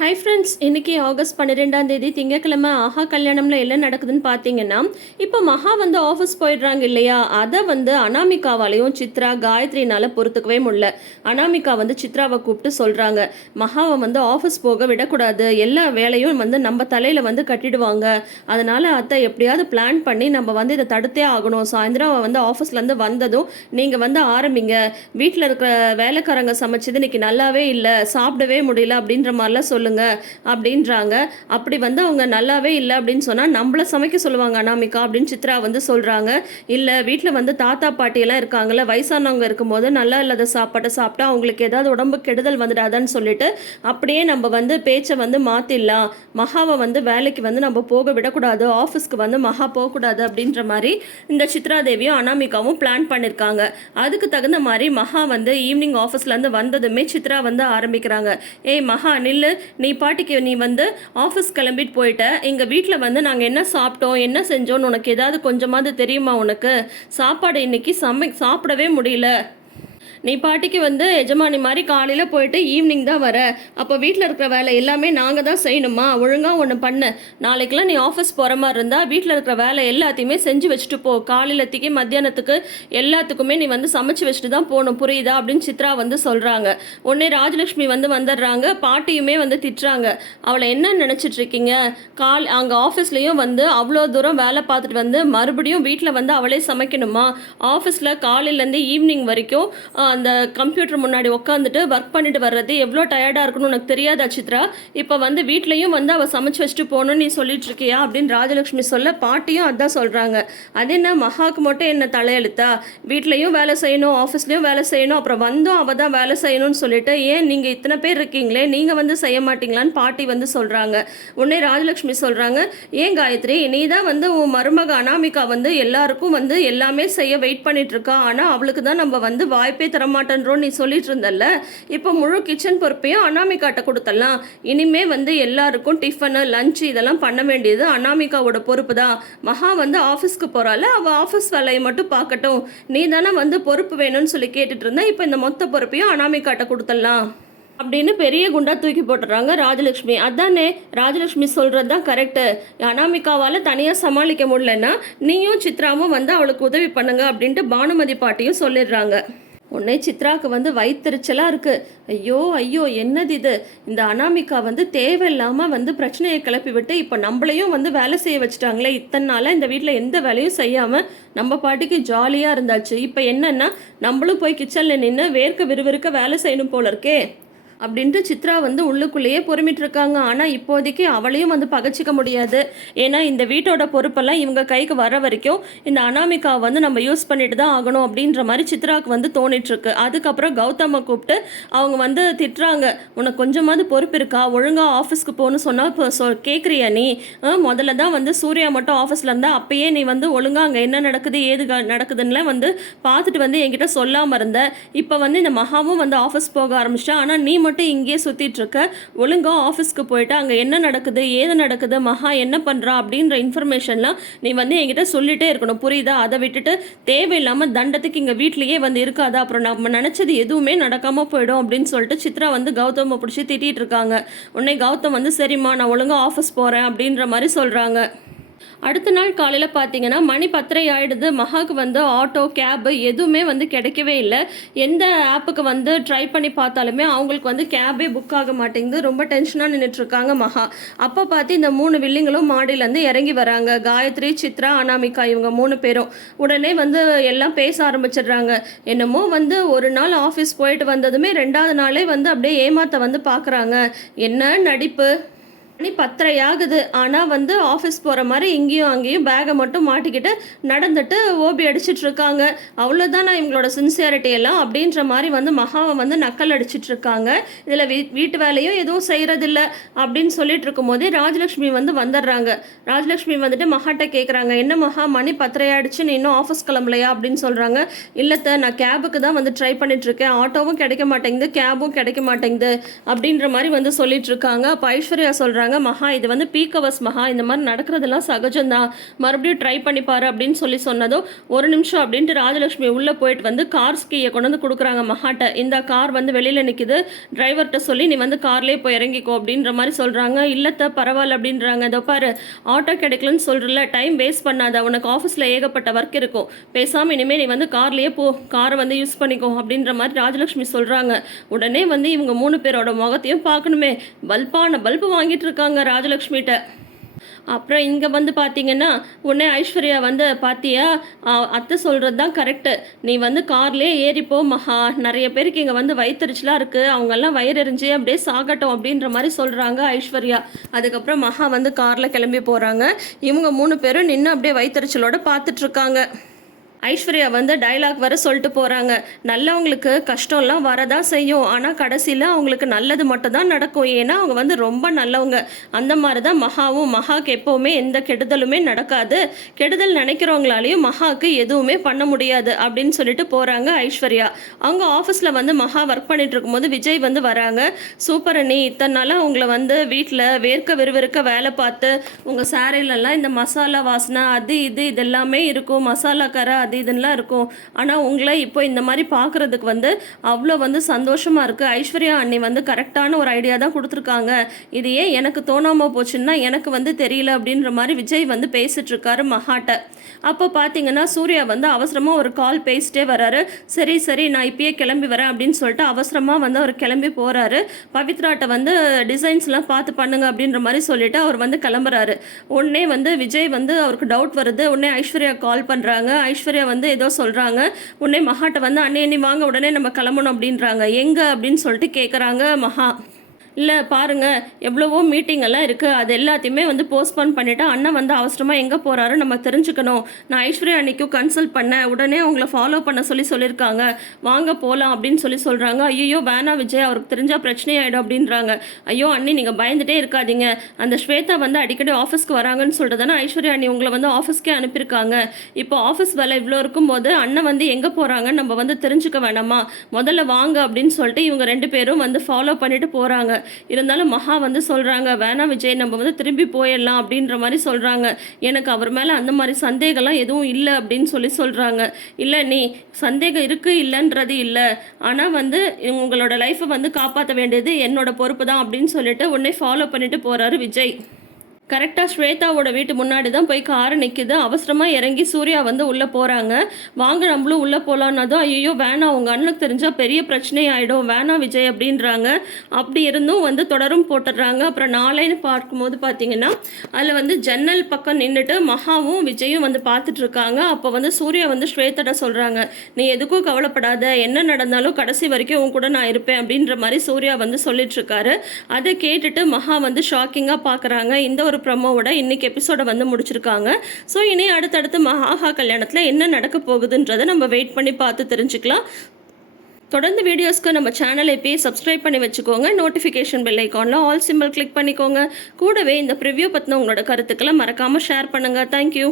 Hi friends இன்றைக்கி August பன்னிரெண்டாம் தேதி திங்கக்கிழமை ஆஹா கல்யாணம்ல என்ன நடக்குதுன்னு பார்த்தீங்கன்னா இப்போ மகா வந்து ஆஃபீஸ் போயிடுறாங்க இல்லையா? அதை வந்து அனாமிகாவாலையும் சித்ரா காயத்ரினால பொறுத்துக்கவே முடியல. அனாமிகா வந்து சித்ராவை கூப்பிட்டு சொல்கிறாங்க மகாவை வந்து ஆஃபீஸ் போக விடக்கூடாது. எல்லா வேலையும் வந்து நம்ம தலையில் வந்து கட்டிடுவாங்க. அதனால அத்தை எப்படியாவது பிளான் பண்ணி நம்ம வந்து இதை தடுத்தே ஆகணும். சாயந்தரம் வந்து ஆஃபீஸ்லேருந்து வந்ததும் நீங்கள் வந்து ஆரம்பிங்க. வீட்டில் இருக்கிற வேலைக்காரங்க சமைச்சது இன்னைக்கு நல்லாவே இல்லை. சாப்பிடவே முடியல. அப்படின்ற மாதிரிலாம் சொல்லுங்க அப்படின்றாங்க. அப்படி வந்து அவங்க நல்லாவே இல்லை அப்படின்னு சொன்னால் நம்மள சமைக்க சொல்லுவாங்க அனாமிகா அப்படின்னு சித்ரா வந்து சொல்கிறாங்க இல்லை வீட்டில் வந்து தாத்தா பாட்டியெல்லாம் இருக்காங்கல்ல வயசானவங்க இருக்கும்போது நல்லா இல்லாத சாப்பாட்டை சாப்பிட்டா அவங்களுக்கு ஏதாவது உடம்பு கெடுதல் வந்துடாதான்னு சொல்லிட்டு அப்படியே நம்ம வந்து பேச்சை வந்து மாற்றிடலாம் மகாவை வந்து வேலைக்கு வந்து நம்ம போக விடக்கூடாது ஆஃபீஸ்க்கு வந்து மகா போகக்கூடாது அப்படின்ற மாதிரி இந்த சித்ரா தேவியும் அனாமிகாவும் பிளான் பண்ணியிருக்காங்க அதுக்கு தகுந்த மாதிரி மகா வந்து ஈவினிங் ஆஃபீஸ்லேருந்து வந்ததுமே சித்ரா வந்து ஆரம்பிக்கிறாங்க. ஏய் மகா நில்லு நீ பாட்டிக்கு நீ வந்து ஆஃபீஸ் கிளம்பிட்டு போயிட்ட. எங்கள் வீட்டில் வந்து நாங்கள் என்ன சாப்பிட்டோம் என்ன செஞ்சோன்னு உனக்கு ஏதாவது கொஞ்சமாவது தெரியுமா உனக்கு? சாப்பாடு இன்னைக்கு சமை சாப்பிடவே முடியல. நீ பாட்டிக்கு வந்து எஜமானி மாதிரி காலையில் போயிட்டு ஈவினிங் தான் வர. அப்போ வீட்டில் இருக்கிற வேலை எல்லாமே நாங்கள் தான் செய்யணுமா? ஒழுங்காக ஒன்று பண்ணு. நாளைக்கெல்லாம் நீ ஆஃபீஸ் போகிற மாதிரி இருந்தால் வீட்டில் இருக்கிற வேலை எல்லாத்தையுமே செஞ்சு வச்சுட்டு போ. காலையிலத்துக்கு மத்தியானத்துக்கு எல்லாத்துக்குமே நீ வந்து சமைச்சு வச்சுட்டு தான் போகணும். புரியுதா? அப்படின்னு சித்ரா வந்து சொல்கிறாங்க உடனே ராஜலக்ஷ்மி வந்து வந்துடுறாங்க. பாட்டியுமே வந்து திட்டுறாங்க. அவளை என்ன நினச்சிட்டு இருக்கீங்க? கால் அங்கே ஆஃபீஸ்லேயும் வந்து அவ்வளோ தூரம் வேலை பார்த்துட்டு வந்து மறுபடியும் வீட்டில் வந்து அவளே சமைக்கணுமா? ஆஃபீஸில் காலையிலேருந்து ஈவினிங் வரைக்கும் அந்த கம்ப்யூட்டர் முன்னாடி உட்காந்துட்டு ஒர்க் பண்ணிட்டு வர்றது எவ்வளோ டயர்டாக இருக்குன்னு உனக்கு தெரியாதா சித்ரா? இப்போ வந்து வீட்லேயும் வந்து அவள் சமைச்சு வச்சுட்டு போகணும்னு நீ சொல்லிட்டு இருக்கியா அப்படின்னு ராஜலக்ஷ்மி சொல்ல பாட்டியும் அதான் சொல்கிறாங்க அது என்ன மகாக்கு மட்டும் என்ன தலையெழுத்தா? வீட்லேயும் வேலை செய்யணும் ஆஃபீஸ்லேயும் வேலை செய்யணும் அப்புறம் வந்தும் அவள் தான் வேலை செய்யணும்னு சொல்லிட்டு ஏன் நீங்கள் இத்தனை பேர் இருக்கீங்களே நீங்கள் வந்து செய்ய மாட்டீங்களான்னு பாட்டி வந்து சொல்கிறாங்க உடனே ராஜலக்ஷ்மி சொல்கிறாங்க ஏன் காயத்ரி நீ தான் வந்து உன் மருமக அனாமிகா வந்து எல்லாருக்கும் வந்து எல்லாமே செய்ய வெயிட் பண்ணிட்டு இருக்கா? ஆனால் அவளுக்கு தான் நம்ம வந்து வாய்ப்பே தர தரமாட்டேன்றோன்னு நீ சொல்லிட்டு இருந்தல்ல? இப்போ முழு கிச்சன் பொறுப்பையும் அனாமிகாட்ட கொடுத்தலாம். இனிமே வந்து எல்லாருக்கும் டிஃபனு லஞ்சு இதெல்லாம் பண்ண வேண்டியது அனாமிகாவோட பொறுப்பு தான். மகா வந்து ஆஃபீஸ்க்கு போகிறாள் அவள் ஆஃபீஸ் வேலையை மட்டும் பார்க்கட்டும். நீ தானே வந்து பொறுப்பு வேணும்னு சொல்லி கேட்டுட்டு இருந்தா இப்போ இந்த மொத்த பொறுப்பையும் அனாமிகாட்ட கொடுத்துடலாம் அப்படின்னு பெரிய குண்டா தூக்கி போட்டுறாங்க ராஜலக்ஷ்மி அதானே ராஜலக்ஷ்மி சொல்கிறது தான் கரெக்டு அனாமிகாவால் தனியாக சமாளிக்க முடியலன்னா நீயும் சித்ராவும் வந்து அவளுக்கு உதவி பண்ணுங்க அப்படின்ட்டு பானுமதி பாட்டியும் சொல்லிடுறாங்க. உடனே சித்ராவுக்கு வந்து வயிற்றுச்சலாக இருக்குது ஐயோ ஐயோ என்னது இது? இந்த அனாமிகா வந்து தேவையில்லாமல் வந்து பிரச்சனையை கிளப்பி விட்டு இப்போ நம்மளையும் வந்து வேலை செய்ய வச்சுட்டாங்களே. இத்தனை நாளாக இந்த வீட்டில் எந்த வேலையும் செய்யாமல் நம்ம பாட்டுக்கு ஜாலியாக இருந்தாச்சு. இப்போ என்னன்னா நம்மளும் போய் கிச்சனில் நின்று வேர்க்க விறுவிறுக்க வேலை செய்யணும் போல இருக்கே. அப்படின்ட்டு சித்ரா வந்து உள்ளுக்குள்ளேயே பொறுமிட்டு இருக்காங்க ஆனால் இப்போதைக்கு அவளையும் வந்து பகச்சிக்க முடியாது. ஏன்னா இந்த வீட்டோட பொறுப்பெல்லாம் இவங்க கைக்கு வர வரைக்கும் இந்த அனாமிகாவை வந்து நம்ம யூஸ் பண்ணிட்டு தான் ஆகணும் அப்படின்ற மாதிரி சித்ராவுக்கு வந்து தோணிட்டு இருக்கு அதுக்கப்புறம் கௌதமை கூப்பிட்டு அவங்க வந்து திட்டுறாங்க. உனக்கு கொஞ்சமாவது பொறுப்பு இருக்கா? ஒழுங்காக ஆஃபீஸ்க்கு போகணும்னு சொன்னால் இப்போ சொ கேட்குறியா நீ? முதல்ல தான் வந்து சூர்யா மட்டும் ஆஃபீஸில் இருந்தால் அப்பயே நீ வந்து ஒழுங்காக அங்கே என்ன நடக்குது ஏது க- நடக்குதுன்னு வந்து பார்த்துட்டு வந்து என்கிட்ட சொல்லாமல் இருந்த. இப்போ வந்து இந்த மகாவும் வந்து ஆஃபீஸ் போக ஆரம்பிச்சிட்டா. ஆனால் நீ மட்டும் இங்கேயே சுற்றிட்டு இருக்க ஒழுங்காக ஆஃபீஸ்க்கு போயிட்டு அங்கே என்ன நடக்குது ஏது நடக்குது மகா என்ன பண்ணுறா அப்படின்ற இன்ஃபர்மேஷன்லாம் நீ வந்து என்கிட்ட சொல்லிட்டே இருக்கணும். புரியுதா? அதை விட்டுட்டு தேவையில்லாமல் தண்டத்துக்கு இங்கே வீட்லேயே வந்து இருக்காது. அப்புறம் நம்ம நினச்சது எதுவுமே நடக்காமல் போயிடும் அப்படின்னு சொல்லிட்டு சித்ரா வந்து கௌதமை பிடிச்சி திட்டிகிட்டு இருக்காங்க. உடனே கௌதம் வந்து சரிம்மா நான் ஒழுங்காக ஆஃபீஸ் போகிறேன் அப்படின்ற மாதிரி சொல்கிறாங்க அடுத்த நாள் காலையில் பார்த்தீங்கன்னா மணி பத்தரை ஆயிடுது. மகாக்கு வந்து ஆட்டோ கேபு எதுவுமே வந்து கிடைக்கவே இல்லை. எந்த ஆப்புக்கு வந்து ட்ரை பண்ணி பார்த்தாலுமே அவங்களுக்கு வந்து கேபே புக் ஆக மாட்டேங்குது. ரொம்ப டென்ஷனாக நின்றுட்டுருக்காங்க மகா. அப்போ பார்த்து இந்த மூணு வில்லிங்களும் மாடியிலேருந்து இறங்கி வராங்க. காயத்ரி சித்ரா அனாமிகா இவங்க மூணு பேரும். உடனே வந்து எல்லாம் பேச ஆரம்பிச்சிடுறாங்க. என்னமோ வந்து ஒரு நாள் ஆஃபீஸ் போயிட்டு வந்ததுமே ரெண்டாவது நாளே வந்து அப்படியே ஏமாத்த வந்து பார்க்குறாங்க என்ன நடிப்பு? மணி பத்தரை ஆகுது ஆனால் வந்து ஆஃபீஸ் போகிற மாதிரி இங்கேயும் அங்கேயும் பேகை மட்டும் மாட்டிக்கிட்டு நடந்துட்டு ஓபி அடிச்சிட்டு இருக்காங்க அவ்வளோதான் நான் இவங்களோட சின்சியாரிட்டி எல்லாம் அப்படின்ற மாதிரி வந்து மகாவை வந்து நக்கல் அடிச்சிட்டு இருக்காங்க இதில் வீ வீட்டு வேலையும் எதுவும் செய்கிறதில்ல அப்படின்னு சொல்லிட்டு இருக்கும்போதே ராஜலக்ஷ்மி வந்து வந்துடுறாங்க ராஜலக்ஷ்மி வந்துட்டு மகாட்ட கேட்குறாங்க என்ன மகா மணி பத்தரை ஆயிடுச்சு நீ இன்னும் ஆஃபீஸ் கிளம்பலையா? அப்படின்னு சொல்கிறாங்க இல்லத்த நான் கேபுக்கு தான் வந்து ட்ரை பண்ணிட்டுருக்கேன் ஆட்டோவும் கிடைக்க மாட்டேங்குது கேபும் கிடைக்க மாட்டேங்குது. அப்படின்ற மாதிரி வந்து சொல்லிட்டு இருக்காங்க அப்போ ஐஸ்வர்யா சொல்கிறாங்க சொல்கிறாங்க மகா இது வந்து பீக் ஹவர்ஸ் மகா இந்த மாதிரி நடக்கிறதெல்லாம் சகஜம்தான். மறுபடியும் ட்ரை பண்ணி பாரு அப்படின்னு சொல்லி சொன்னதும் ஒரு நிமிஷம் அப்படின்ட்டு ராஜலட்சுமி உள்ளே போயிட்டு வந்து கார் ஸ்கீயை கொண்டு வந்து கொடுக்குறாங்க மகாட்ட. இந்த கார் வந்து வெளியில் நிற்கிது டிரைவர்கிட்ட சொல்லி நீ வந்து கார்லேயே போய் இறங்கிக்கோ அப்படின்ற மாதிரி சொல்கிறாங்க இல்லத்த பரவாயில்ல அப்படின்றாங்க. இதோ பாரு ஆட்டோ கிடைக்கலன்னு சொல்கிறல டைம் வேஸ்ட் பண்ணாத உனக்கு ஆஃபீஸில் ஏகப்பட்ட ஒர்க் இருக்கும். பேசாமல் இனிமேல் நீ வந்து கார்லேயே போ காரை வந்து யூஸ் பண்ணிக்கோ அப்படின்ற மாதிரி ராஜலட்சுமி சொல்கிறாங்க உடனே வந்து இவங்க மூணு பேரோட முகத்தையும் பார்க்கணுமே. பல்பான பல்பு வாங்கிட்டு இருக்காங்க ராஜலக்ஷ்மிகிட்ட அப்புறம் இங்கே வந்து பார்த்தீங்கன்னா உடனே ஐஸ்வர்யா வந்து பார்த்தியா அத்தை சொல்கிறது தான் கரெக்டு நீ வந்து கார்லேயே ஏறிப்போ மகா. நிறைய பேருக்கு இங்கே வந்து வயிற்றுச்சலாக இருக்குது அவங்கெல்லாம் வயிறெறிஞ்சு அப்படியே சாகட்டும் அப்படின்ற மாதிரி சொல்கிறாங்க ஐஸ்வர்யா. அதுக்கப்புறம் மகா வந்து காரில் கிளம்பி போகிறாங்க இவங்க மூணு பேரும் நின்று அப்படியே வயிற்றுச்சலோடு பார்த்துட்ருக்காங்க ஐஸ்வர்யா வந்து டைலாக் வர சொல்லிட்டு போகிறாங்க நல்லவங்களுக்கு கஷ்டம்லாம் வரதான் செய்யும். ஆனால் கடைசியில் அவங்களுக்கு நல்லது மட்டும் தான் நடக்கும். ஏன்னா அவங்க வந்து ரொம்ப நல்லவங்க. அந்த மாதிரி தான் மகாவும் மகாக்கு எப்போவுமே எந்த கெடுதலுமே நடக்காது. கெடுதல் நினைக்கிறவங்களாலையும் மகாவுக்கு எதுவுமே பண்ண முடியாது அப்படின்னு சொல்லிட்டு போகிறாங்க ஐஸ்வர்யா. அவங்க ஆஃபீஸில் வந்து மகா ஒர்க் பண்ணிட்டு இருக்கும்போது விஜய் வந்து வராங்க. சூப்பர் அண்ணி இத்தனை நாளாக உங்களை வந்து வீட்டில் வேர்க்க விறுவிறுக்க வேலை பார்த்து உங்கள் சாரையிலலாம் இந்த மசாலா வாசனை அது இது இதெல்லாமே இருக்கும். மசாலா கரை அது இதுன்னெலாம் இருக்கும். ஆனால் உங்களை இப்போ இந்த மாதிரி பார்க்குறதுக்கு வந்து அவ்வளோ வந்து சந்தோஷமாக இருக்குது ஐஸ்வர்யா அண்ணி வந்து கரெக்டான ஒரு ஐடியா தான் கொடுத்துருக்காங்க. இது ஏன் எனக்கு தோணாமல் போச்சுன்னா எனக்கு வந்து தெரியல அப்படின்ற மாதிரி விஜய் வந்து பேசிகிட்ருக்காரு மகாட்ட. அப்போ பார்த்தீங்கன்னா சூர்யா வந்து அவசரமாக ஒரு கால் பேசிட்டே வராரு. சரி சரி நான் இப்பயே கிளம்பி வரேன் அப்படின்னு சொல்லிட்டு அவசரமாக வந்து அவர் கிளம்பி போகிறாரு பவித்ராட்ட வந்து டிசைன்ஸ்லாம் பார்த்து பண்ணுங்க அப்படின்ற மாதிரி சொல்லிட்டு அவர் வந்து கிளம்புறாரு. உடனே வந்து விஜய் வந்து அவருக்கு டவுட் வருது. உடனே ஐஸ்வர்யா கால் பண்ணுறாங்க ஐஸ்வர்யா வந்து ஏதோ சொல்கிறாங்க உடனே மகாட்ட வந்து அண்ணே நீ வாங்க உடனே நம்ம கிளம்பணும் அப்படின்றாங்க. எங்கே அப்படின்னு சொல்லிட்டு கேட்குறாங்க மகா இல்லை பாருங்கள் எவ்வளவோ மீட்டிங் எல்லாம் இருக்குது அது எல்லாத்தையுமே வந்து போஸ்ட்போன் பண்ணிவிட்டு அண்ணன் வந்து அவசரமாக எங்கே போகிறாரு நம்ம தெரிஞ்சுக்கணும். நான் ஐஸ்வர்யா அன்னைக்கும் கன்சல்ட் பண்ணேன். உடனே அவங்கள ஃபாலோ பண்ண சொல்லி சொல்லியிருக்காங்க. வாங்க போகலாம் அப்படின்னு சொல்லி சொல்கிறாங்க ஐயோ வேணா விஜய் அவருக்கு தெரிஞ்சால் பிரச்சனை ஆகிடும் அப்படின்றாங்க. ஐயோ அண்ணி நீங்கள் பயந்துட்டே இருக்காதீங்க. அந்த ஸ்வேதா வந்து அடிக்கடி ஆஃபீஸ்க்கு வராங்கன்னு சொல்லிட்டு ஐஸ்வர்யா அண்ணி உங்களை வந்து ஆஃபீஸ்க்கே அனுப்பியிருக்காங்க. இப்போ ஆஃபீஸ் வேலை இவ்வளோ இருக்கும்போது அண்ணன் வந்து எங்கே போகிறாங்கன்னு நம்ம வந்து தெரிஞ்சுக்க வேணாமா? முதல்ல வாங்க அப்படின்னு சொல்லிட்டு இவங்க ரெண்டு பேரும் வந்து ஃபாலோ பண்ணிட்டு போகிறாங்க இருந்தாலும் மகா வந்து சொல்கிறாங்க வேணாம் விஜய் நம்ம வந்து திரும்பி போயிடலாம் அப்படின்ற மாதிரி சொல்கிறாங்க எனக்கு அவர் மேலே அந்த மாதிரி சந்தேகம்லாம் எதுவும் இல்லை அப்படின்னு சொல்லி சொல்கிறாங்க இல்லை நீ சந்தேகம் இருக்குது இல்லைன்றது இல்லை. ஆனால் வந்து உங்களோட லைஃப்பை வந்து காப்பாற்ற வேண்டியது என்னோட பொறுப்பு தான் அப்படின்னு சொல்லிட்டு உன்னை ஃபாலோ பண்ணிட்டு போகிறாரு விஜய். கரெக்டாக ஸ்வேதாவோட வீட்டு முன்னாடி தான் போய் கார் நிற்கிது அவசரமாக இறங்கி சூர்யா வந்து உள்ளே போகிறாங்க வாங்க நம்மளும் உள்ளே போகலான்னதும் ஐயோ வேணாம் உங்கள் அண்ணனுக்கு தெரிஞ்சால் பெரிய பிரச்சனை ஆகிடும் வேணாம் விஜய் அப்படின்றாங்க. அப்படி இருந்தும் வந்து தொடரும் போட்டுடுறாங்க. அப்புறம் நாளைன்னு பார்க்கும்போது பார்த்தீங்கன்னா அதில் வந்து ஜன்னல் பக்கம் நின்றுட்டு மகாவும் விஜயும் வந்து பார்த்துட்டு இருக்காங்க அப்போ வந்து சூர்யா வந்து ஸ்வேதாட சொல்கிறாங்க நீ எதுக்கும் கவலைப்படாத. என்ன நடந்தாலும் கடைசி வரைக்கும் உன் கூட நான் இருப்பேன். அப்படின்ற மாதிரி சூர்யா வந்து சொல்லிட்டு இருக்காரு அதை கேட்டுட்டு மகா வந்து ஷாக்கிங்காக பார்க்குறாங்க. இந்த ஒரு ப்ரமோவோட இன்னைக்கு எபிசோட வந்து முடிச்சிருக்காங்க. ஸோ இனி அடுத்தடுத்து மகாஹா கல்யாணத்தில் என்ன நடக்க போகுதுன்றதை நம்ம வெயிட் பண்ணி பார்த்து தெரிஞ்சுக்கலாம். தொடர்ந்து வீடியோஸ்க்கு நம்ம சேனலை இப்போயே சப்ஸ்கிரைப் பண்ணி வச்சுக்கோங்க. நோட்டிஃபிகேஷன் பெல் ஐக்கானில் ஆல் சிம்பிள் கிளிக் பண்ணிக்கோங்க. கூடவே இந்த ப்ரிவ்யூ பற்றின உங்களோட கருத்துக்களை மறக்காமல் ஷேர் பண்ணுங்கள் தேங்க்யூ